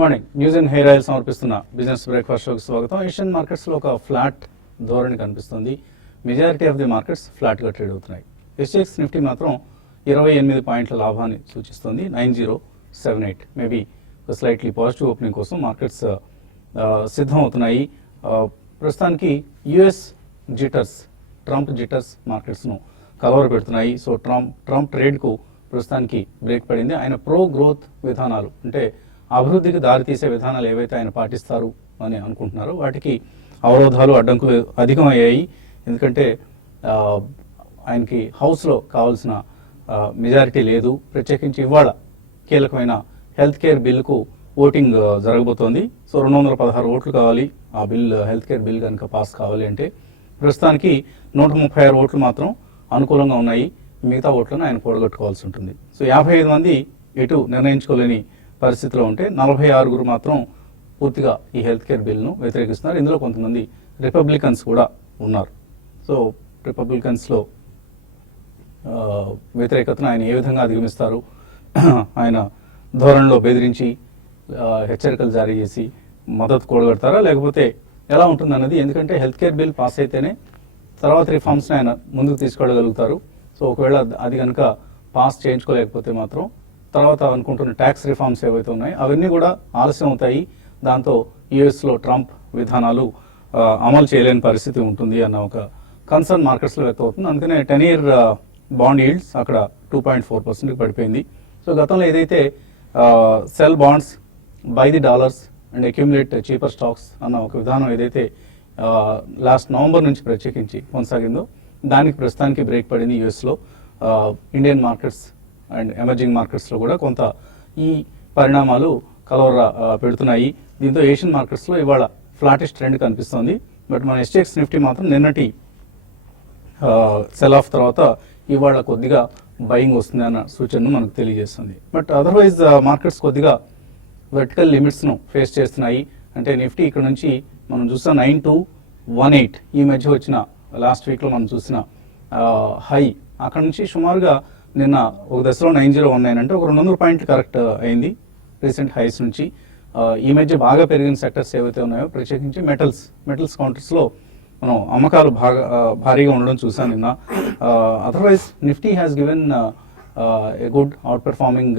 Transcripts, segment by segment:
Morning news and hair oil సమర్పిస్తున్న business breakfast షోకి స్వాగతం. ఏషియన్ మార్కెట్స్లో ఒక ఫ్లాట్ ధోరణి కనిపిస్తుంది. మెజారిటీ ఆఫ్ ది మార్కెట్స్ ఫ్లాట్గా ట్రేడ్ అవుతున్నాయి. ఎస్జీఎక్స్ నిఫ్టీ మాత్రం 28 పాయింట్ల లాభాన్ని సూచిస్తుంది. 9078 మేబీ ఒక స్లైట్లీ పాజిటివ్ ఓపెనింగ్ కోసం మార్కెట్స్ సిద్ధం అవుతున్నాయి. ప్రస్తుతానికి యుఎస్ జిటర్స్, ట్రంప్ జిటర్స్ మార్కెట్స్ను కలవర పెడుతున్నాయి. సో ట్రంప్ ట్రేడ్కు ప్రస్తుతానికి బ్రేక్ పడింది. ఆయన ప్రో గ్రోత్ విధానాలు అంటే అభివృద్ధికి దారితీసే విధానాలు ఏవైతే ఆయన పాటిస్తారు అని అనుకుంటున్నారో వాటికి అవరోధాలు, అడ్డంకులు అధికమయ్యాయి. ఎందుకంటే ఆయనకి హౌస్లో కావాల్సిన మెజారిటీ లేదు. ప్రత్యేకించి ఇవాళ కీలకమైన హెల్త్ కేర్ బిల్లుకు ఓటింగ్ జరగబోతోంది. సో 216 ఓట్లు కావాలి ఆ బిల్, హెల్త్ కేర్ బిల్ కనుక పాస్ కావాలి అంటే. ప్రస్తుతానికి 136 ఓట్లు మాత్రం అనుకూలంగా ఉన్నాయి. మిగతా ఓట్లను ఆయన కూడగట్టుకోవాల్సి ఉంటుంది. సో 55 మంది ఎటు నిర్ణయించుకోలేని పరిస్థితిలో ఉంటే 46 మాత్రం పూర్తిగా ఈ హెల్త్ కేర్ బిల్ను వ్యతిరేకిస్తున్నారు. ఇందులో కొంతమంది రిపబ్లికన్స్ కూడా ఉన్నారు. సో రిపబ్లికన్స్లో వ్యతిరేకతను ఆయన ఏ విధంగా అధిగమిస్తారు? ఆయన ధోరణిలో బెదిరించి హెచ్చరికలు జారీ చేసి మద్దతు కూడగడతారా, లేకపోతే ఎలా ఉంటుంది అన్నది. ఎందుకంటే హెల్త్ కేర్ బిల్ పాస్ అయితేనే తర్వాత రిఫార్మ్స్ని ఆయన ముందుకు తీసుకెళ్ళగలుగుతారు. సో ఒకవేళ అది కనుక పాస్ చేయించుకోలేకపోతే మాత్రం తర్వాత అనుకుంటున్న ట్యాక్స్ రిఫార్మ్స్ ఏవైతే ఉన్నాయో అవన్నీ కూడా ఆలస్యం అవుతాయి. దాంతో యుఎస్లో ట్రంప్ విధానాలు అమలు చేయలేని పరిస్థితి ఉంటుంది అన్న ఒక కన్సర్న్ మార్కెట్స్లో వ్యక్తం అవుతుంది. అందుకనే 10-year బాండ్ ఈల్డ్స్ అక్కడ 2.4% పడిపోయింది. సో గతంలో ఏదైతే cell bonds, by the dollars and accumulate cheaper stocks అన్న ఒక విధానం ఏదైతే లాస్ట్ నవంబర్ నుంచి ప్రత్యేకించి కొనసాగిందో దానికి ప్రస్తుతానికి బ్రేక్ పడింది యుఎస్లో. ఇండియన్ మార్కెట్స్ అండ్ ఎమర్జింగ్ మార్కెట్స్లో కూడా కొంత ఈ పరిణామాలు కలవర పెడుతున్నాయి. దీంతో ఏషియన్ మార్కెట్స్లో ఇవాళ ఫ్లాటిష్ ట్రెండ్ కనిపిస్తోంది. బట్ మన ఎస్జీఎక్స్ నిఫ్టీ మాత్రం నిన్నటి సెల్ ఆఫ్ తర్వాత ఇవాళ కొద్దిగా బయింగ్ వస్తుంది అన్న సూచనను మనకు తెలియజేస్తుంది. బట్ అదర్వైజ్ మార్కెట్స్ కొద్దిగా వర్టికల్ లిమిట్స్ను ఫేస్ చేస్తున్నాయి. అంటే నిఫ్టీ ఇక్కడ నుంచి మనం చూసిన 9218 ఈ మధ్య వచ్చిన లాస్ట్ వీక్లో మనం చూసిన హై, అక్కడ నుంచి సుమారుగా నిన్న ఒక దశలో 9019 అంటే ఒక 200 పాయింట్లు కరెక్ట్ అయింది రీసెంట్ హైస్ నుంచి. ఈ మధ్య బాగా పెరిగిన సెక్టర్స్ ఏవైతే ఉన్నాయో ప్రత్యేకించి మెటల్స్ కౌంటర్స్లో మనం అమ్మకాలు భారీగా ఉండడం చూసాం నిన్న. Otherwise Nifty has given a good out performing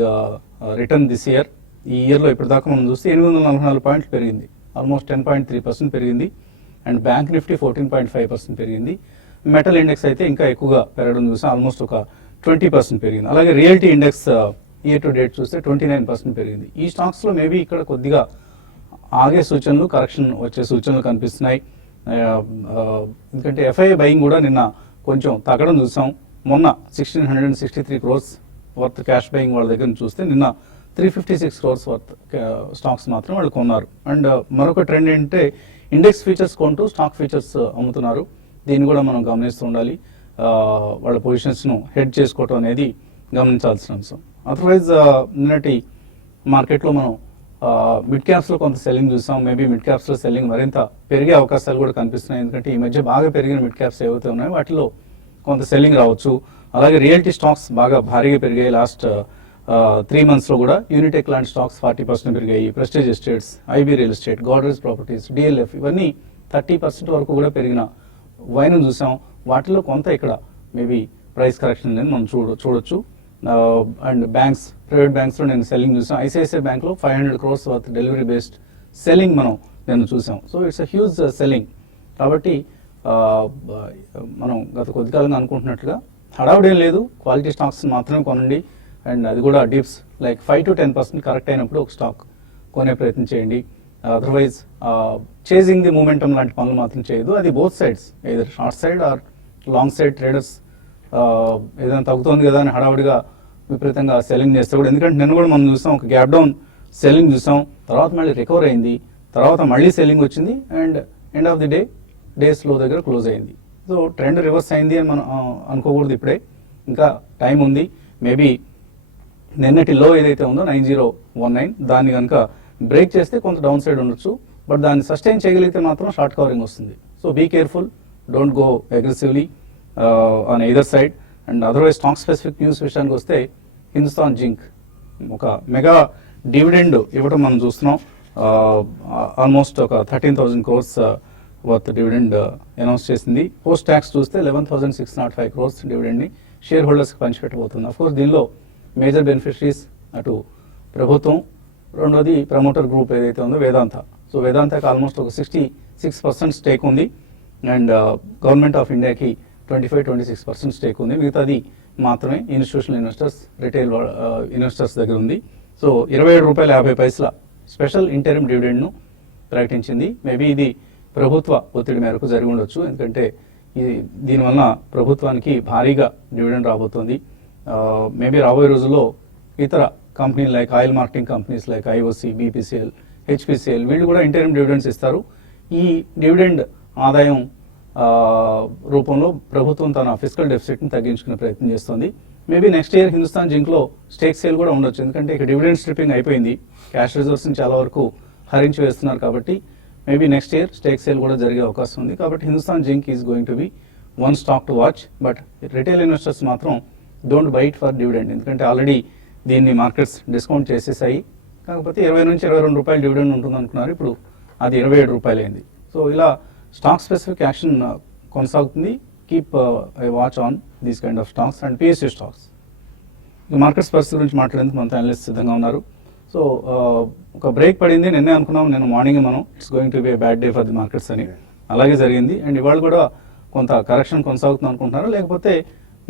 return this year. ఈ ఇయర్లో ఇప్పటిదాకా మనం చూస్తే 844 పాయింట్లు పెరిగింది, ఆల్మోస్ట్ 10.3% పెరిగింది. అండ్ బ్యాంక్ నిఫ్టీ 14.5% పెరిగింది. మెటల్ ఇండెక్స్ అయితే ఇంకా ఎక్కువగా పెరగడం చూసాం, ఆల్మోస్ట్ ఒక 20% పెరిగింది. అలాగే realty index year to date చూస్తే 29% పెరిగింది. ఈ స్టాక్స్లో మేబీ ఇక్కడ కొద్దిగా ఆగే సూచనలు, కరెక్షన్ వచ్చే సూచనలు కనిపిస్తున్నాయి. ఎందుకంటే ఎఫ్ఐఐ బయింగ్ కూడా నిన్న కొంచెం తగ్గడం చూసాం. మొన్న 1663 crores వర్త్ క్యాష్ బయింగ్ వాళ్ళ దగ్గర చూస్తే నిన్న 356 crores వర్త్ స్టాక్స్ మాత్రం వాళ్ళు కొన్నారు. అండ్ మరొక ట్రెండ్ ఏంటంటే ఇండెక్స్ ఫీచర్స్ కొంటూ స్టాక్ ఫీచర్స్ అమ్ముతున్నారు. దీన్ని కూడా మనం గమనిస్తూ ఉండాలి. వాళ్ళ పొజిషన్స్ను హెడ్ చేసుకోవటం అనేది గమనించాల్సిన అంశం. అదర్వైజ్ నిన్నటి మార్కెట్లో మనం మిడ్ క్యాప్స్లో కొంత సెల్లింగ్ చూసాం. మేబీ మిడ్ క్యాప్స్లో సెల్లింగ్ మరింత పెరిగే అవకాశాలు కూడా కనిపిస్తున్నాయి. ఎందుకంటే ఈ మధ్య బాగా పెరిగిన మిడ్ క్యాప్స్ ఏవైతే ఉన్నాయో వాటిలో కొంత సెల్లింగ్ రావచ్చు. అలాగే రియాలిటీ స్టాక్స్ బాగా భారీగా పెరిగాయి లాస్ట్ 3 monthsలో కూడా. యూనిటెక్ లాంటి స్టాక్స్ 40% పెరిగాయి. Prestige estates, IB real estate, Godrej properties, DLF ఇవన్నీ 30% వరకు కూడా పెరిగిన వైన్ చూసాం. వాటిలో కొంత ఇక్కడ మేబీ ప్రైస్ కరెక్షన్ అనేది మనం చూడొచ్చు. అండ్ బ్యాంక్స్, ప్రైవేట్ బ్యాంక్స్లో నేను సెల్లింగ్ చూసాం. ఐసిఐసిఐ బ్యాంక్లో 500 crores worth delivery based selling నేను చూసాం. So it's a huge selling. కాబట్టి మనం గత కొద్ది కాలంగా అనుకుంటున్నట్లుగా హడావుడేం లేదు, క్వాలిటీ స్టాక్స్ మాత్రమే కొనండి. అండ్ అది కూడా డిప్స్ లైక్ 5 to 10% కరెక్ట్ అయినప్పుడు ఒక స్టాక్ కొనే ప్రయత్నం చేయండి. అదర్వైజ్ చేజింగ్ ది మూమెంటం లాంటి పనులు మాత్రం చేయదు. అది both sides, either short side or long side traders ఏదైనా తగ్గుతుంది కదా అని హడావుడిగా విపరీతంగా సెల్లింగ్ చేస్తే కూడా, ఎందుకంటే నిన్న కూడా మనం చూసాం ఒక గ్యాప్ డౌన్ సెల్లింగ్ చూసాం, తర్వాత మళ్ళీ రికవర్ అయింది, తర్వాత మళ్ళీ సెల్లింగ్ వచ్చింది and end of the day slow దగ్గర క్లోజ్ అయింది. సో ట్రెండ్ రివర్స్ అయింది అని మనం అనుకోకూడదు. ఇప్పుడే ఇంకా టైం ఉంది. మేబీ నిన్నటి లో ఏదైతే ఉందో 9019 దాన్ని కనుక బ్రేక్ చేస్తే కొంత డౌన్ సైడ్ ఉండొచ్చు. బట్ దాన్ని సస్టైన్ చేయగలిగితే మాత్రం షార్ట్ కవరింగ్ వస్తుంది. So be careful, don't go aggressively on either side. And otherwise stock specific news విషయానికి వస్తే హిందుస్థాన్ జింక్ ఒక మెగా డివిడెండ్ ఇవ్వడం మనం చూస్తున్నాం. ఆల్మోస్ట్ ఒక 13,000 crores వర్త్ డివిడెండ్ అనౌన్స్ చేసింది. పోస్ట్ ట్యాక్స్ చూస్తే 11,605 crores డివిడెండ్ని షేర్ హోల్డర్స్కి పంచిపెట్టబోతుంది. అఫ్కోర్స్ దీనిలో మేజర్ బెనిఫిషరీస్ అటు ప్రభుత్వం, రెండోది ప్రమోటర్ గ్రూప్ ఏదైతే ఉందో వేదాంత. సో వేదాంతకి ఆల్మోస్ట్ ఒక 66% స్టేక్ ఉంది అండ్ గవర్నమెంట్ ఆఫ్ ఇండియాకి 25-26% స్టేక్ ఉంది. మిగతాది మాత్రమే ఇన్స్టిట్యూషనల్ ఇన్వెస్టర్స్, రిటైల్ ఇన్వెస్టర్స్ దగ్గర ఉంది. సో ₹27.50 స్పెషల్ ఇంటరిమ్ డివిడెండ్ను ప్రకటించింది. మేబీ ఇది ప్రభుత్వ ఒత్తిడి మేరకు జరిగి ఉండొచ్చు, ఎందుకంటే దీనివల్ల ప్రభుత్వానికి భారీగా డివిడెండ్ రాబోతోంది. మేబీ రాబోయే రోజుల్లో ఇతర కంపెనీలు like oil marketing companies like IOC, BPCL, HPCL వీళ్ళు కూడా ఇంటరిమ్ డివిడెండ్స్ ఇస్తారు. ఈ డివిడెండ్ ఆదాయం రూపంలో ప్రభుత్వం తన ఫిస్కల్ డెఫిసిట్ని తగ్గించుకునే ప్రయత్నం చేస్తుంది. మేబీ నెక్స్ట్ ఇయర్ హిందుస్థాన్ జింక్లో స్టేక్ సేల్ కూడా ఉండొచ్చు, ఎందుకంటే ఇక డివిడెండ్ స్ట్రిప్పింగ్ అయిపోయింది, క్యాష్ రిజర్వ్స్ని చాలా వరకు హరించి వేస్తున్నారు. కాబట్టి maybe next year stake sale కూడా జరిగే అవకాశం ఉంది. కాబట్టి Hindustan Zinc is going to be one stock to watch. But retail investors మాత్రం don't buy it for dividend, ఎందుకంటే ఆల్రెడీ దీన్ని మార్కెట్స్ డిస్కౌంట్ చేసేసాయి. కాకపోతే ₹20-22 డివిడెండ్ ఉంటుంది అనుకున్నారు, ఇప్పుడు అది ₹27 అయింది. సో ఇలా స్టాక్ స్పెసిఫిక్ యాక్షన్ కొనసాగుతుంది. Keep watch on these kind of stocks and PSU stocks. Markets పరిస్థితి గురించి మాట్లాడేందుకు మనతో అనలిస్ట్ సిద్ధంగా ఉన్నారు. సో ఒక బ్రేక్ పడింది, నిన్నే అనుకున్నాం, నేను మార్నింగ్ మనం it's going to be bad day for the markets అని, అలాగే జరిగింది. అండ్ ఇవాళ కూడా కొంత కరెక్షన్ కొనసాగుతుంది అనుకుంటున్నారు, లేకపోతే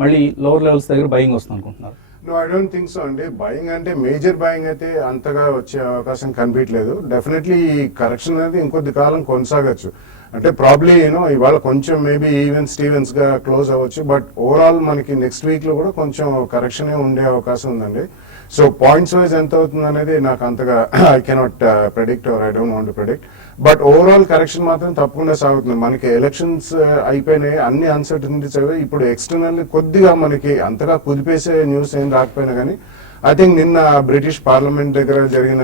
మళ్ళీ లోవర్ లెవెల్స్ దగ్గర బయింగ్ వస్తుంది అనుకుంటున్నారు? No, I don't think so అండి. బయింగ్ అంటే మేజర్ బయింగ్ అయితే అంతగా వచ్చే అవకాశం కనిపించలేదు. డెఫినెట్లీ ఈ కరెక్షన్ అనేది ఇంకొద్ది కాలం కొనసాగచ్చు. అంటే ప్రాబ్లీ ఇవాళ కొంచెం మేబీ ఈవెన్ స్టీవెన్స్ గా క్లోజ్ అవ్వచ్చు, బట్ ఓవరాల్ మనకి నెక్స్ట్ వీక్ లో కూడా కొంచెం కరెక్షన్ ఉండే అవకాశం ఉందండి. సో పాయింట్స్ వైజ్ ఎంత అవుతుంది అనేది నాకు అంతగా I cannot predict or I don't want to predict. But overall correction మాత్రం తప్పకుండా సాగుతుంది. మనకి ఎలక్షన్స్ అయిపోయినాయి, అన్ని అన్సర్టనిటీస్ అవి. ఇప్పుడు ఎక్స్టర్నల్ కొద్దిగా మనకి అంతగా కుదిపేసే న్యూస్ ఏం రాకపోయినా కానీ ఐ థింక్ నిన్న బ్రిటిష్ పార్లమెంట్ దగ్గర జరిగిన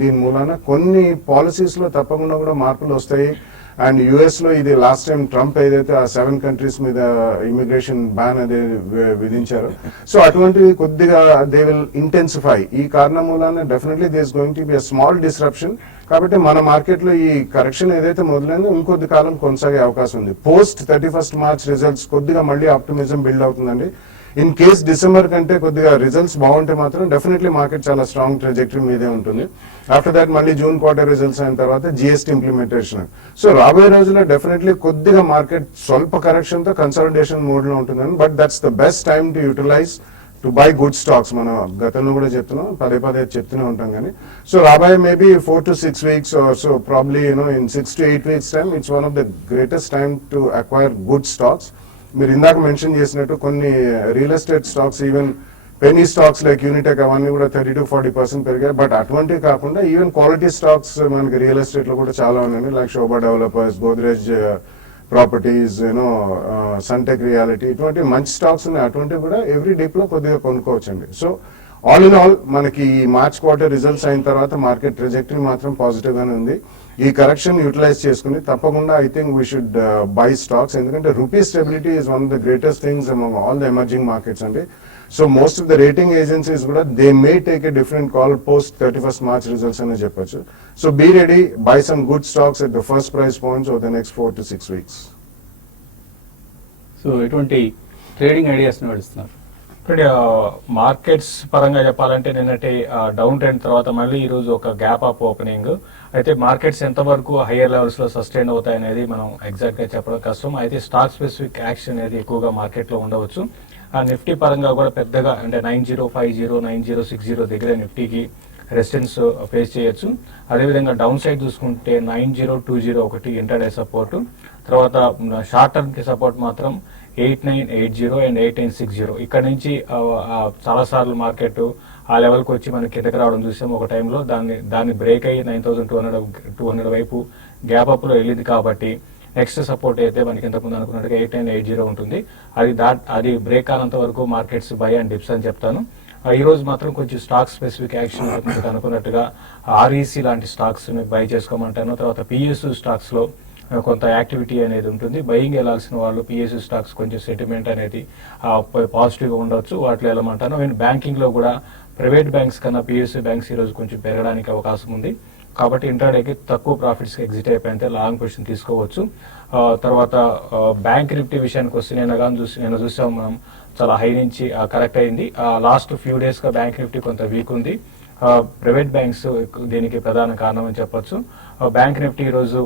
దీని మూలాన కొన్ని పాలసీస్ లో తప్పకుండా కూడా మార్పులు వస్తాయి. అండ్ యుఎస్ లో ఇది లాస్ట్ టైం ట్రంప్ ఏదైతే ఆ 7 కంట్రీస్ మీద ఇమిగ్రేషన్ బ్యాన్ అదే విధించారు. సో అటువంటివి కొద్దిగా దే విల్ ఇంటెన్సిఫై. ఈ కారణం మూలాన definitely they is going to be a small disruption. కాబట్టి మన మార్కెట్ లో ఈ కరెక్షన్ ఏదైతే మొదలైందో ఇంకొద్ది కాలం కొనసాగే అవకాశం ఉంది. పోస్ట్ 31st March రిజల్ట్స్ కొద్దిగా మళ్ళీ ఆప్టిమిజం బిల్డ్ అవుతుందండి. ఇన్ కేస్ డిసెంబర్ కంటే కొద్దిగా రిజల్ట్స్ బాగుంటే మాత్రం డెఫినెట్లీ మార్కెట్ చాలా స్ట్రాంగ్ ట్రెజెక్టరీ మీదే ఉంటుంది. ఆఫ్టర్ దాట్ మళ్ళీ జూన్ క్వార్టర్ రిజల్ట్స్ అయిన తర్వాత జిఎస్టీ ఇంప్లిమెంటేషన్. సో రాబోయే రోజుల్లో డెఫినెట్లీ కొద్దిగా మార్కెట్ స్వల్ప కరెక్షన్ తో కన్సాలిడేషన్ మోడ్ లో ఉంటుందని. But that's the best time to utilize to buy good stocks. మనం గతంలో కూడా చెప్తున్నాం, పదే చెప్తూనే ఉంటాం కానీ. సో రాబోయే maybe 4 to 6 weeks or so, probably in 6 to 8 weeks time, it's one of the greatest time to acquire good stocks. మీరు ఇందాక మెన్షన్ చేసినట్టు కొన్ని real estate stocks, even penny stocks like Unitech అవన్నీ కూడా 30-40% పెరిగాయి. బట్ అటువంటివి కాకుండా ఈవెన్ క్వాలిటీ స్టాక్స్ మనకి రియల్ ఎస్టేట్ లో కూడా చాలా ఉన్నాయి, like Sobha Developers, Godrej Properties, Sunteck Realty, ఇటువంటి మంచి స్టాక్స్ ఉన్నాయి. అటువంటివి కూడా ఎవ్రీ డిప్ లో కొద్దిగా కొనుక్కోవచ్చండి. సో ఆల్ ఇన్ ఆల్ మనకి ఈ మార్చ్ క్వార్టర్ రిజల్ట్స్ అయిన తర్వాత మార్కెట్ ట్రెజెక్టరీ మాత్రం పాజిటివ్ గానే ఉంది. ఈ కరెక్షన్ యూటిలైజ్ చేసుకుని తప్పకుండా I think we should buy stocks. ఎందుకంటే rupee stability is one of the greatest things among all the emerging markets అండి. So most of the rating agencies కూడా they may take a different call post 31st March results అనే చెప్పొచ్చు. So be ready, buy some good stocks at the first price points over the next 4 to 6 weeks. So ఎటువంటి trading ideas నడుస్తున్నారు? Markets పరంగా చెప్పాలంటే నిన్నటి down trend తర్వాత మళ్ళీ ఈ రోజు ఒక గ్యాప్ అప్ ఓపెనింగ్. అయితే మార్కెట్స్ ఎంతవరకు హయ్యర్ లెవెల్స్ లో సస్టైన్ అవుతాయి అనేది మనం ఎగ్జాక్ట్ గా చెప్పడం కష్టం. అయితే స్టాక్ స్పెసిఫిక్ యాక్షన్ అనేది ఎక్కువగా మార్కెట్ లో ఉండవచ్చు. ఆ నిఫ్టీ పరంగా కూడా పెద్దగా అంటే 9050, 9060 దగ్గర నిఫ్టీకి రెసిస్టెన్స్ ఫేస్ చేయొచ్చు. అదేవిధంగా డౌన్ సైడ్ చూసుకుంటే 9020 ఒకటి ఇంటర్డే సపోర్ట్, తర్వాత షార్ట్ టర్మ్ కి సపోర్ట్ మాత్రం 8980 అండ్ 8960. ఇక్కడ నుంచి చాలా సార్లు మార్కెట్ ఆ లెవెల్కి వచ్చి మనకి కిందకి రావడం చూసాం ఒక టైంలో. దాన్ని బ్రేక్ అయ్యి 9200 వైపు గ్యాప్ అప్ లో వెళ్ళింది. కాబట్టి నెక్స్ట్ సపోర్ట్ అయితే మనకి ఇంతకుముందు అనుకున్నట్టుగా 8980 ఉంటుంది. అది బ్రేక్ కానంత వరకు మార్కెట్స్ బై అండ్ డిప్స్ అని చెప్తాను. ఈ రోజు మాత్రం కొంచెం స్టాక్ స్పెసిఫిక్ యాక్షన్ అనుకున్నట్టుగా ఆర్ఈసీ లాంటి స్టాక్స్ బై చేసుకోమంటాను. తర్వాత పిఎస్యూ స్టాక్స్ లో కొంత యాక్టివిటీ అనేది ఉంటుంది. బయింగ్ వెళ్లాల్సిన వాళ్ళు పిఎస్యూ స్టాక్స్ కొంచెం సెంటిమెంట్ అనేది పాజిటివ్ గా ఉండొచ్చు, వాటిలో వెళ్ళమంటాను. అండ్ బ్యాంకింగ్ లో కూడా ప్రైవేట్ బ్యాంక్స్ కన్నా పిఎస్యూ బ్యాంక్స్ ఈరోజు కొంచెం పెరగడానికి అవకాశం ఉంది. కాబట్టి ఇంట్రాడేకి తక్కువ ప్రాఫిట్స్కి ఎగ్జిట్ అయిపోయితే లాంగ్ పొజిషన్ తీసుకోవచ్చు. తర్వాత బ్యాంక్ నిఫ్టీ విషయానికి వస్తే నేను చూసాం మనం చాలా హై నుంచి కరెక్ట్ అయింది. లాస్ట్ ఫ్యూ డేస్గా బ్యాంక్ నిఫ్టీ కొంత వీక్ ఉంది. ప్రైవేట్ బ్యాంక్స్ దీనికి ప్రధాన కారణం అని చెప్పొచ్చు. బ్యాంక్ నిఫ్టీ ఈరోజు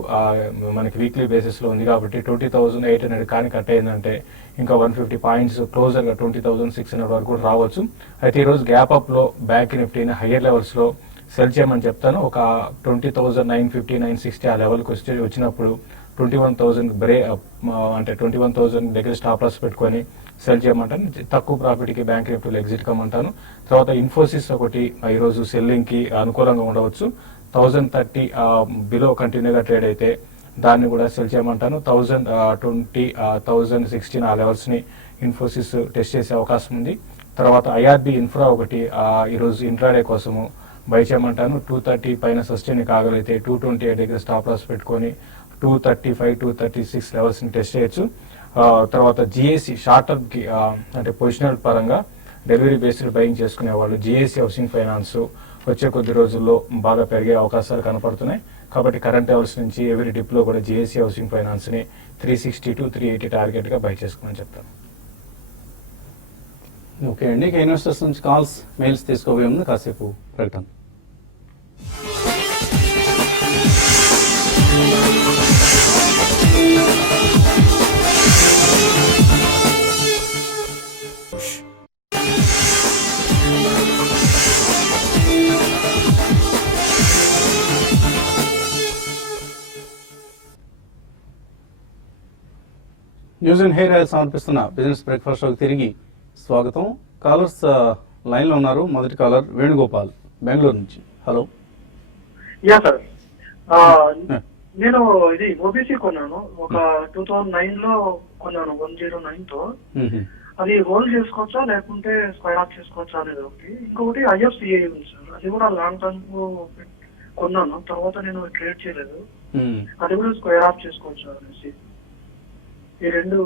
మనకి వీక్లీ బేసిస్లో ఉంది కాబట్టి 20,800 కానీ కట్ అయిందంటే ఇంకా 150 పాయింట్స్ క్లోజర్గా 20,600 వరకు కూడా రావచ్చు. అయితే ఈరోజు గ్యాప్ అప్లో బ్యాంక్ నిఫ్టీని హయ్యర్ లెవెల్స్లో సెల్ చేయమని చెప్తాను. ఒక 20,950, 960 ఆ లెవెల్కి వచ్చినప్పుడు 21,000 అంటే 21,000 దగ్గర స్టాప్ లాస్ పెట్టుకొని సెల్ చేయమంటాను. తక్కువ ప్రాఫిట్కి బ్యాంక్ నిఫ్టీలో ఎగ్జిట్ కమ్మంటాను. తర్వాత ఇన్ఫోసిస్ ఒకటి ఈరోజు సెల్లింగ్కి అనుకూలంగా ఉండవచ్చు. 1,030 బిలో కంటిన్యూగా ట్రేడ్ అయితే దాన్ని కూడా సెల్ చేయమంటాను. 1,020, 1,016 ఆ లెవెల్స్ని ఇన్ఫోసిస్ టెస్ట్ చేసే అవకాశం ఉంది. తర్వాత ఐఆర్బి ఇన్ఫ్రా ఒకటి ఈరోజు ఇంట్రాడే కోసము బై చేయమంటాను. 230 పైన సస్టైన్ కాగలిగితే 228 దగ్గర స్టాప్ లాస్ పెట్టుకొని 235, 236 లెవెల్స్ని టెస్ట్ చేయొచ్చు. తర్వాత జిఎస్సి షార్ట్ టర్మ్కి అంటే పొజిషనల్ పరంగా డెలివరీ బేస్డ్ బయింగ్ చేసుకునే వాళ్ళు జిఎస్సి హౌసింగ్ ఫైనాన్స్ వచ్చే కొద్ది రోజుల్లో బాగా పెరిగే అవకాశాలు కనపడుతున్నాయి. కాబట్టి కరెంట్ లెవెల్స్ నుంచి ఎవరి డిప్లో కూడా జిఎస్సి హౌసింగ్ ఫైనాన్స్ని 360 to 380 టార్గెట్గా బై చేసుకోమని చెప్తాను. ఓకే అండి, ఇక ఇన్వెస్టర్స్ నుంచి కాల్స్ మెయిల్స్ తీసుకోబోయే ముందు కాసేపు ప్రకటన. న్యూస్ అండ్ హెయిర్ ఆయిల్ సమర్పిస్తున్న బిజినెస్ బ్రేక్ఫాస్ట్ షోకి తిరిగి స్వాగతం. కాలర్స్ లైన్లో ఉన్నారు. మొదటి కాలర్ వేణుగోపాల్ బెంగళూరు నుంచి. హలో. యా సార్, నేను ఇది ఓబీసీ కొన్నాను. ఒక 2009 లో కొన్నాను 109 తో. అది హోల్డ్ చేసుకోవచ్చా లేకుంటే స్క్వేర్ ఆఫ్ చేసుకోవచ్చా అనేది ఒకటి. ఇంకొకటి ఐఎఫ్సిఐ ఉంది సార్, అది కూడా లాంగ్ టర్మ్ కొన్నాను. తర్వాత నేను ట్రేడ్ చేయలేదు, అది కూడా స్క్వేర్ ఆఫ్ చేసుకోవచ్చా అనేసి. ఈ రెండు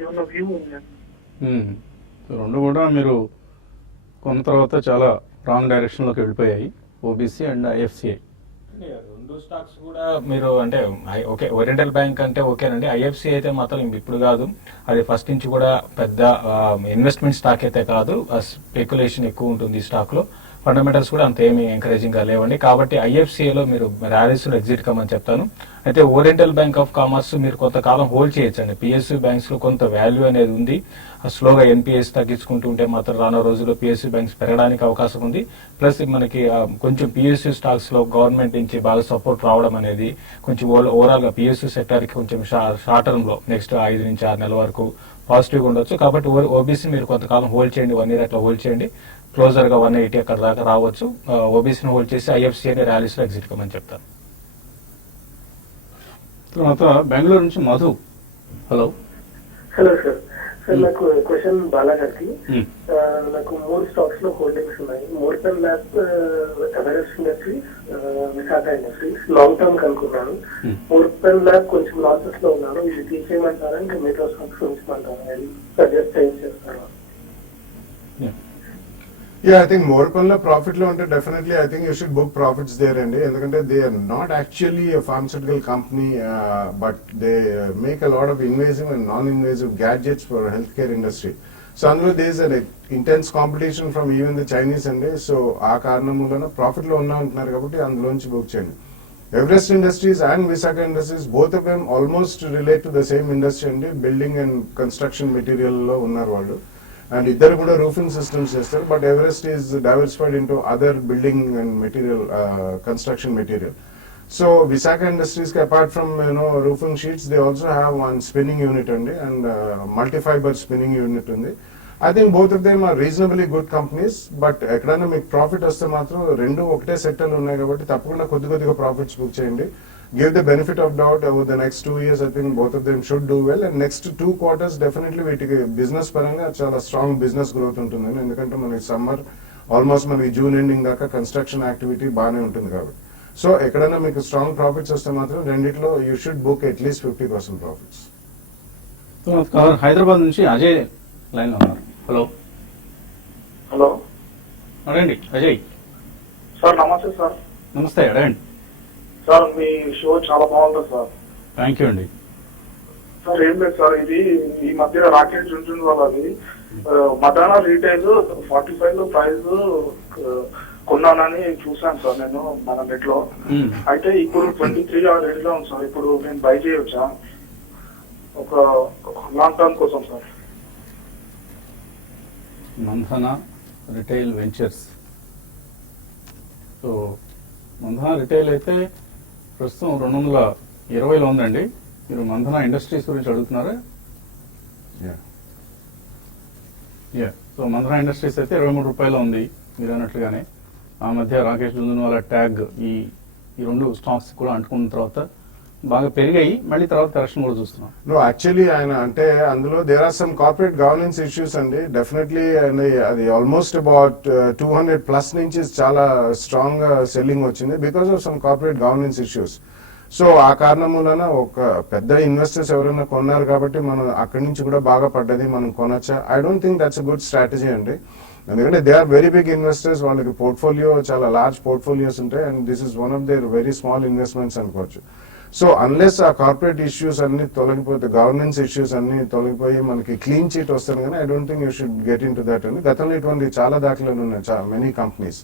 ఏమన్నా వ్యూ ఉంది? రెండు కూడా మీరు కొన్న తర్వాత చాలా రాంగ్ డైరెక్షన్లోకి వెళ్ళిపోయాయి, ఓబీసీ అండ్ ఐఎఫ్సిఐ. రెండు స్టాక్స్ కూడా మీరు అంటే ఓకే, ఓరియంటల్ బ్యాంక్ అంటే ఓకేనండి. ఐఎఫ్సి అయితే మాత్రం ఇప్పుడు కాదు, అది ఫస్ట్ నుంచి కూడా పెద్ద ఇన్వెస్ట్మెంట్ స్టాక్ అయితే కాదు. స్పెక్యులేషన్ ఎక్కువ ఉంటుంది ఈ స్టాక్ లో. ఫండమెంటల్స్ కూడా అంత ఏమీ ఎంకరేజింగ్ గా లేవండి. కాబట్టి ఐఎఫ్సిఐలో మీరు ర్యాలీస్లో ఎగ్జిట్ కమ్మని చెప్తాను. అయితే ఓరియంటల్ బ్యాంక్ ఆఫ్ కామర్స్ మీరు కొంతకాలం హోల్డ్ చేయొచ్చండి. పిఎస్యూ బ్యాంక్స్ లో కొంత వాల్యూ అనేది ఉంది. స్లోగా ఎన్పిఎస్ తగ్గించుకుంటూ ఉంటే మాత్రం రానున్న రోజుల్లో పిఎస్యూ బ్యాంక్స్ పెరగడానికి అవకాశం ఉంది. ప్లస్ మనకి కొంచెం పిఎస్యూ స్టాక్స్ లో గవర్నమెంట్ నుంచి బాగా సపోర్ట్ రావడం అనేది కొంచెం ఓవరాల్ గా పిఎస్యూ సెక్టర్ కి కొంచెం షార్ట్ టర్మ్ లో నెక్స్ట్ 5 నుంచి 6 నెలల వరకు పాజిటివ్ గా ఉండొచ్చు. కాబట్టి ఓబీసీ మీరు కొంతకాలం హోల్డ్ చేయండి, 1 year అట్లా హోల్డ్ చేయండి. క్లోజర్ గా 180 అక్కడ దాకా రావచ్చు. ఓబీసీని హోల్డ్ చేసి ఐఎఫ్సిఐని ర్యాలీస్ లో ఎగ్జిట్ కమ్మని చెప్తాను. తర్వాత బెంగళూరు నుంచి Madhu. Hello. Hello sir. Sir నాకు క్వశ్చన్ బాలాగారికి. నాకు 3 స్టాక్స్ లో హోల్డింగ్స్ ఉన్నాయి. Morepen lab, Everest industries, Visakha industries. Long term కనుక్కున్నాను. మోర్పెన్ ల్యాబ్ కొంచెం లాసెస్ లో ఉన్నాను. ఇది తీసేయమంటారా ఇంకా మిగతా స్టాక్స్ ఉంచమంటారా? అది సజెస్ట్ చేస్తారు. Yeah, I think Morpon lo profit lo unte definitely I think you should book profits there andi, endukante they are not actually a pharmaceutical company, but they make a lot of invasive and non-invasive gadgets for healthcare industry. So అందులో there is an intense competition from even the Chinese andi, so ఆ కారణం వలన profit లో ఉన్నా అంటున్నారు కాబట్టి అందులోంచి book చేయండి. Everest Industries and Visakha Industries, both of them almost relate to the same industry andi, building and construction material లో ఉన్నారు వాళ్ళు. And ఇద్దరు కూడా రూఫింగ్ సిస్టమ్స్ చేస్తారు, but Everest is diversified into other building and material, construction material. So Visakha industries కి apart from roofing sheets, they also have one spinning unit అండి, and multifiber spinning unit ఉంది. I think both of them are reasonably good companies, but ఎక్కడైనా మీకు profit వస్తే మాత్రం రెండు ఒకటే సెక్టర్లు ఉన్నాయి కాబట్టి తప్పకుండా కొద్దిగా ప్రాఫిట్స్ బుక్ చేయండి. Give the benefit of doubt over the next 2 years. I think both of them should do well, and next 2 quarters definitely వీటికి బిజినెస్ పరంగా చాలా స్ట్రాంగ్ బిజినెస్ గ్రోత్ ఉంటుందని, ఎందుకంటే మనకి సమ్మర్ ఆల్మోస్ట్ మనకి జూన్ ఎండింగ్ దాకా construction activity బాగానే ఉంటుంది కాబట్టి. సో ఎక్కడైనా మీకు స్ట్రాంగ్ ప్రాఫిట్స్ వస్తే మాత్రం రెండిట్లో you should book at least 50% profits. Hyderabad నుంచి అజయ్ లైన్ లో ఉన్నారు. హలో. హలో. అడగండి అజయ్. సార్ నమస్తే సార్. నమస్తే, అడగండి. సార్ మీ షో చాలా బాగుంటుంది సార్. థ్యాంక్ యూ అండి. సార్ ఏం లేదు సార్, ఇది ఈ మధ్య రాకెట్ ఉంటుంది వాళ్ళది మదానా రీటైల్ 45 లో ప్రైస్ కొన్నానని చూసాను సార్ నేను మన నెట్ లో. అయితే ఇప్పుడు 23 ఆ రేట్ లో ఉంది సార్. ఇప్పుడు నేను బై చేయొచ్చా ఒక లాంగ్ టర్మ్ కోసం sir? Mandhana retail ventures. So Mandhana retail అయితే ప్రస్తుతం 220లో ఉందండి. మీరు మంథనా ఇండస్ట్రీస్ గురించి అడుగుతున్నారా? సో మంథనా ఇండస్ట్రీస్ అయితే 23 రూపాయలు ఉంది మీరు అన్నట్లుగానే. ఆ మధ్య రాకేష్ జుంజున్వాలా ట్యాగ్ ఈ రెండు స్టాక్స్ కూడా అంటుకున్న తర్వాత బాగా పెరిగాయి, మళ్ళీ తర్వాత కరెక్షన్ కూడా చూస్తున్నాం. నో యాక్చువల్లీ ఆయన అంటే అందులో there are some corporate governance issues అండి. డెఫినెట్లీ అది ఆల్మోస్ట్ అబౌట్ 200+ నుంచి చాలా స్ట్రాంగ్ సెల్లింగ్ వచ్చింది because of some corporate governance issues. So ఆ కారణం వలన ఒక పెద్ద ఇన్వెస్టర్స్ ఎవరైనా కొన్నారు కాబట్టి మనం అక్కడి నుంచి కూడా బాగా పడ్డది, మనం కొనొచ్చా? I don't think that's a good strategy అండి. ఎందుకంటే they are very big investors, వాళ్ళకి పోర్ట్ఫోలియో చాలా లార్జ్ పోర్ట్ఫోలియోస్ ఉంటాయి and this is one of their very small investments అనుకోవచ్చు. సో అన్లెస్ ఆ కార్పొరేట్ ఇష్యూస్ అన్ని తొలగిపోతే, గవర్నెన్స్ ఇష్యూస్ అన్ని తొలగిపోయి మనకి క్లీన్ చీట్ వస్తుంది కానీ I don't think you should get in to that అండి. గతంలో ఇటువంటి చాలా దాఖలాలు ఉన్నాయి మెనీ కంపెనీస్.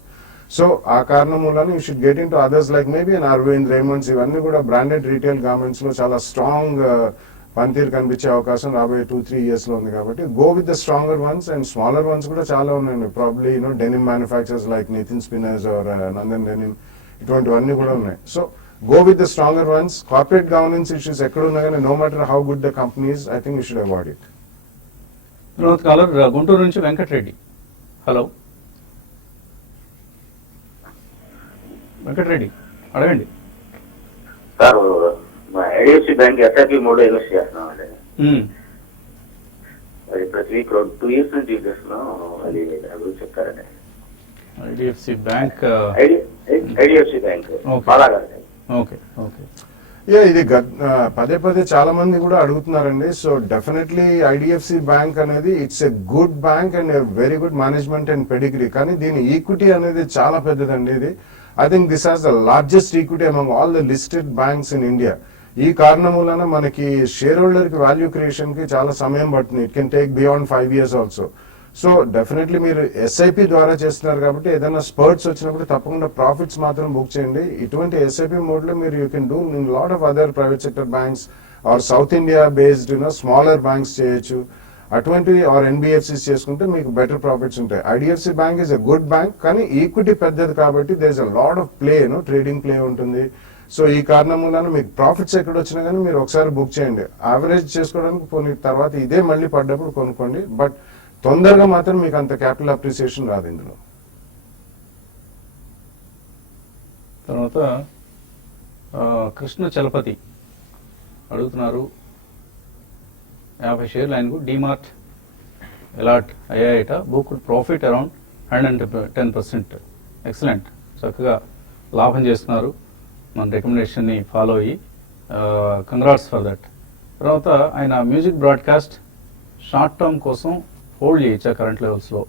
సో ఆ కారణం వల్ల you should get in to others like maybe అన్ అరవింద్, రేమండ్స్, ఇవన్నీ కూడా బ్రాండెడ్ రీటైల్ గార్మెంట్స్ లో చాలా స్ట్రాంగ్ పనితీరు కనిపించే అవకాశం రాబోయే 2-3 years లో ఉంది. కాబట్టి go with the stronger ones and smaller ones కూడా చాలా ఉన్నాయండి. Probably denim manufactures like Nitin Spinners or Nandan Denim, ఇటువంటివన్నీ కూడా ఉన్నాయి. So go with the stronger ones. Corporate governance issues ఎక్కడ ఉన్నా కానీ no matter how good the company is, I think you should avoid it. తర్వాత కాలర్ గుంటూరు నుంచి వెంకటరెడ్డి. హలో వెంకటరెడ్డి, అడగండి. Sir IDFC bank SIP mode invest చేస్తున్నాం అండి. అది ప్రతి వీక్ 2 years నుంచి చేస్తున్నాం. అది గురించి చెప్తారండి. IDFC bank. ఐడిఎఫ్సి బ్యాంక్ బాగా. Okay okay. ఇది పదే పదే చాలా మంది కూడా అడుగుతున్నారండి. సో డెఫినెట్లీ ఐడిఎఫ్సి బ్యాంక్ అనేది it's a good bank and very good management and pedigree. కానీ దీని ఈక్విటీ అనేది చాలా పెద్దదండి. ఇది I think this has the largest equity among all the listed banks in India. ఈ కారణం వలన మనకి షేర్ హోల్డర్ కి వాల్యూ క్రియేషన్ కి చాలా సమయం పడుతుంది. It can take beyond 5 years also. So definitely మీరు ఎస్ఐపి ద్వారా చేస్తున్నారు కాబట్టి ఏదైనా స్పర్ట్స్ వచ్చినప్పుడు తప్పకుండా ప్రాఫిట్స్ మాత్రం బుక్ చేయండి. ఇటువంటి ఎస్ఐపి మోడ్ లో మీరు you can do in lot of other private sector banks or south India based smaller banks చేయొచ్చు. అటువంటివి ఆర్ ఎన్బిఎఫ్సిస్ చేసుకుంటే మీకు బెటర్ ప్రాఫిట్స్ ఉంటాయి. IDFC bank is a good bank, కానీ ఈక్విటీ పెద్దది కాబట్టి there is a lot of play, trading play ఉంటుంది. సో ఈ కారణం వల్ల మీకు ప్రాఫిట్స్ ఎక్కడ వచ్చినా కానీ మీరు ఒకసారి బుక్ చేయండి. యావరేజ్ చేసుకోవడానికి కొన్ని తర్వాత ఇదే మళ్ళీ పడ్డప్పుడు కొనుక్కోండి. బట్ తొందరగా మాత్రం మీకు అంత క్యాపిటల్ అప్రిసియేషన్ రాదు ఇందులో. తర్వాత కృష్ణ చలపతి అడుగుతున్నారు, 50 షేర్లు ఆయనకు డిమార్ట్ అలాట్ అయ్యాయట, బుక్ ప్రాఫిట్ అరౌండ్ 110%. ఎక్సలెంట్, చక్కగా లాభం చేస్తున్నారు. మన రికమెండేషన్ని ఫాలో అయ్యి కంగ్రాట్స్ ఫర్ దట్. తర్వాత ఆయన మ్యూజిక్ బ్రాడ్కాస్ట్ షార్ట్ టర్మ్ కోసం హోల్డ్ చేయొచ్చా కరెంట్ లెవెల్స్లో?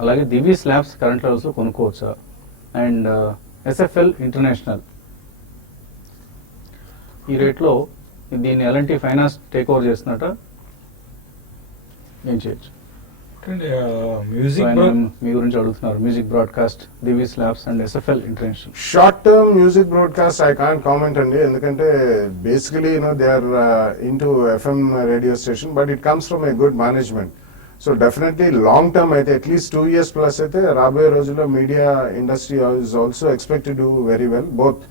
అలాగే దివీస్ ల్యాబ్స్ కరెంట్ లెవెల్స్లో కొనుక్కోవచ్చా? అండ్ ఎస్ఎఫ్ఎల్ ఇంటర్నేషనల్ ఈ రేట్లో దీన్ని ఎలాంటి ఫైనాన్స్ టేక్ ఓవర్ చేస్తున్నట ఏం చేయొచ్చు? మ్యూజిక్ మీ గురించి అడుగుతున్నారు. Music broadcast, Divi's labs and SFL international. Short term music broadcast I can't comment అండి, ఎందుకంటే basically they are into FM radio station, but it comes from a good management. So definitely long term అయితే at least 2 years plus అయితే రాబోయే రోజుల్లో media industry is also expect to do very well, both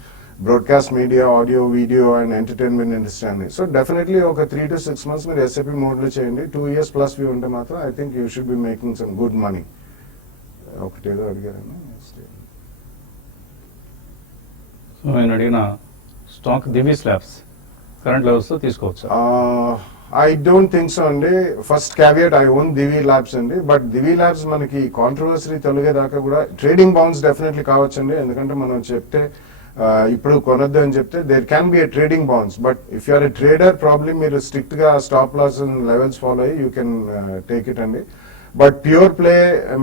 broadcast media, audio, video and entertainment industry అని. So definitely ఒక 3 to 6 months మీరు SIP మోడ్లో చేయండి. 2 years plus view ఉంటే మాత్రం I think you should be making some good money. ఒకటేదో అడిగారని ఆయన అడిగిన స్టాక్ దివీస్ ల్యాబ్స్ కరెంట్ లెవెల్స్లో తీసుకోవచ్చు. ఐ డోంట్ థింక్ సో అండి. First caveat I own Divi labs అండి, బట్ దివీ ల్యాబ్స్ మనకి కాంట్రవర్సరీ తొలగేదాకా కూడా ట్రేడింగ్ బౌన్స్ డెఫినెట్లీ కావచ్చండి. ఎందుకంటే మనం చెప్తే ఇప్పుడు కొనొద్దు అని చెప్తే there can be a trading bounce, but if you're a trader problem మీరు స్ట్రిక్ట్ గా స్టాప్ లాస్ లెవెల్స్ ఫాలో అయ్యి యూ కెన్ టేక్ ఇట్ అండి. బట్ ప్యూర్ ప్లే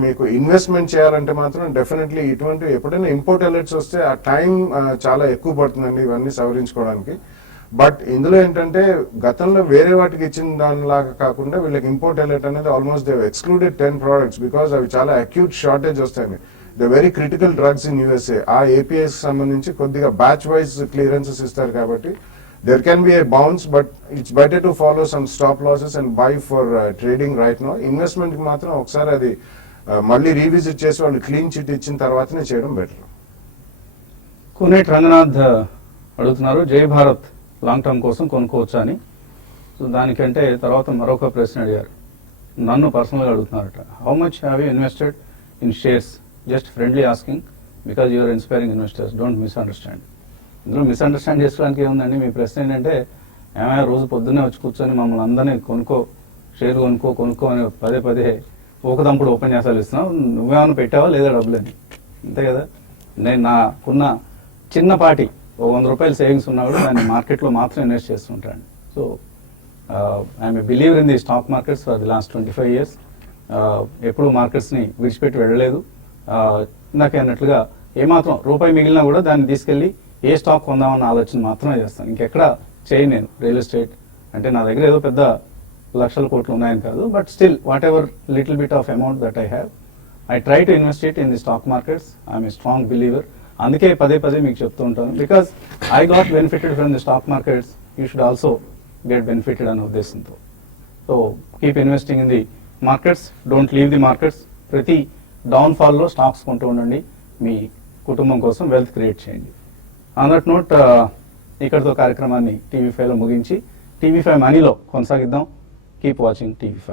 మీకు ఇన్వెస్ట్మెంట్ చేయాలంటే మాత్రం డెఫినెట్లీ ఇటువంటి ఎప్పుడైనా ఇంపోర్ట్ అలర్ట్స్ వస్తే ఆ టైం చాలా ఎక్కువ పడుతుందండి ఇవన్నీ సవరించుకోవడానికి. బట్ ఇందులో ఏంటంటే గతంలో వేరే వాటికి ఇచ్చిన దానిలాగా కాకుండా వీళ్ళకి ఇంపోర్ట్ అలర్ట్ అనేది almost they excluded 10 products because అవి చాలా అక్యూట్ షార్టేజ్ వస్తాయి. The very critical drugs in USA. ఆ ఏపీఐస్ సంబంధించి కొద్దిగా బ్యాచ్ వైజ్ క్లియరెన్సెస్ ఇస్తారు కాబట్టి there can be a bounce, but it's better to follow some stop losses and buy for trading right now. Investment కి మాత్రం ఒకసారి అది మళ్ళీ రీవిజిట్ చేసి వాళ్ళు క్లీన్ చిట్ ఇచ్చిన తర్వాతనే చేయడం బెటర్. కోనేటి రంగనాథ్ అడుగుతున్నారు జై భారత్ లాంగ్ టర్మ్ కోసం కొనుక్కోవచ్చా అని. సో దానికంటే తర్వాత మరొక ప్రశ్న అడిగారు, నన్ను పర్సనల్గా అడుగుతున్నారట, how much have you invested in shares? Just friendly asking because you're inspiring investors, don't misunderstand. ఇందులో మిస్అండర్స్టాండ్ చేసుకోవడానికి ఏముందండి? మీ ప్రశ్న ఏంటంటే ఏమైనా రోజు పొద్దున్నే వచ్చి కూర్చొని మమ్మల్ని అందరినీ షేర్ కొనుక్కో అని పదే పదే ఊకదంపుడు ఉపన్యాసాలు ఇస్తున్నావు, నువ్వేమైనా పెట్టావా లేదా డబ్బులని? అంతే కదా. నేను నాకున్న చిన్నపాటి 100 రూపాయలు సేవింగ్స్ ఉన్నా కూడా దాన్ని మార్కెట్లో మాత్రం ఇన్వెస్ట్ చేస్తుంటాను. So I'm a believer in the stock markets for the last 25 years. ఎప్పుడు మార్కెట్స్ని విడిచిపెట్టి వెళ్ళలేదు. ఇందాక అన్నట్లుగా ఏమాత్రం రూపాయి మిగిలినా కూడా దాన్ని తీసుకెళ్ళి ఏ స్టాక్ కొందామన్న ఆలోచన మాత్రమే చేస్తాను, ఇంకెక్కడ చేయను నేను. రియల్ ఎస్టేట్ అంటే నా దగ్గర ఏదో పెద్ద లక్షల కోట్లు ఉన్నాయని కాదు, but still what ever little bit of amount that I have I try to invest it in the stock markets. I'm a strong believer. అందుకే పదే పదే మీకు చెప్తూ ఉంటాను, because I got benefited from the stock markets, you should also get benefited అనే ఉద్దేశంతో. So keep investing in the markets, don't leave the markets. ప్రతి డౌన్ఫాల్లో stocks కొంటూ ఉండండి, మీ కుటుంబం కోసం వెల్త్ క్రియేట్ చేయండి. ఆన్ దట్ నోట్ ఇక్కడితో కార్యక్రమాన్ని TV5లో ముగించి TV5 మనీలో కొనసాగిద్దాం. Keep watching TV5.